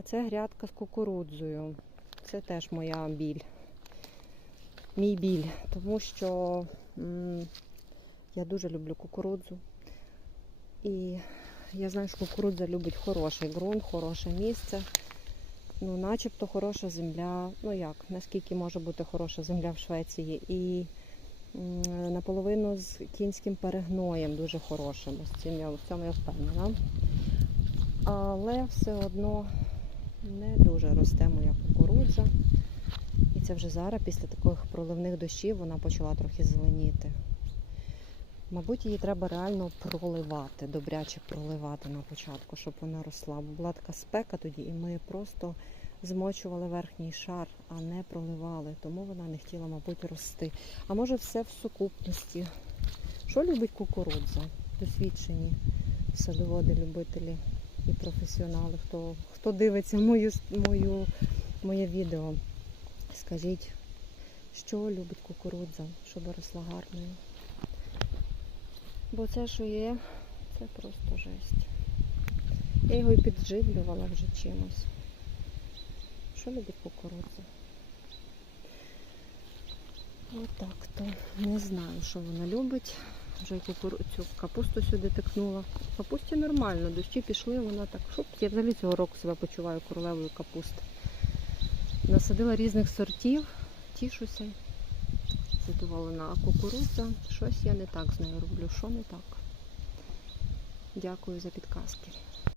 А це грядка з кукурудзою. Це теж моя біль. Мій біль, тому що я дуже люблю кукурудзу. І я знаю, що кукурудза любить хороший ґрунт, хороше місце. Ну, начебто хороша земля. Ну як, наскільки може бути хороша земля в Швеції. І наполовину з кінським перегноєм дуже хорошим. Ось цим я, в цьому я впевнена. Але все одно не дуже росте моя кукурудза. І це вже зараз, після таких проливних дощів, вона почала трохи зеленіти. Мабуть, її треба реально проливати, добряче проливати на початку, щоб вона росла. Бо була така спека тоді, і ми просто змочували верхній шар, а не проливали. Тому вона не хотіла, мабуть, рости. А може, все в сукупності. Що любить кукурудза? Досвідчені садоводи, любителі і професіонали, хто, хто дивиться мою, мою, моє відео. Скажіть, що любить кукурудза, щоб росла гарною. Бо це, що є, це просто жесть. Я його і підживлювала вже чимось. Що любить кукурудза? Отак то. Не знаю, що вона любить. Вже кукуру... цю капусту сюди тикнула. Капусті нормально, дощі пішли, вона так. Шуп, я взагалі цього року себе почуваю королевою капусти. Насадила різних сортів, тішуся, задоволена. А кукурудза, щось я не так з нею роблю. Що не так? Дякую за підказки.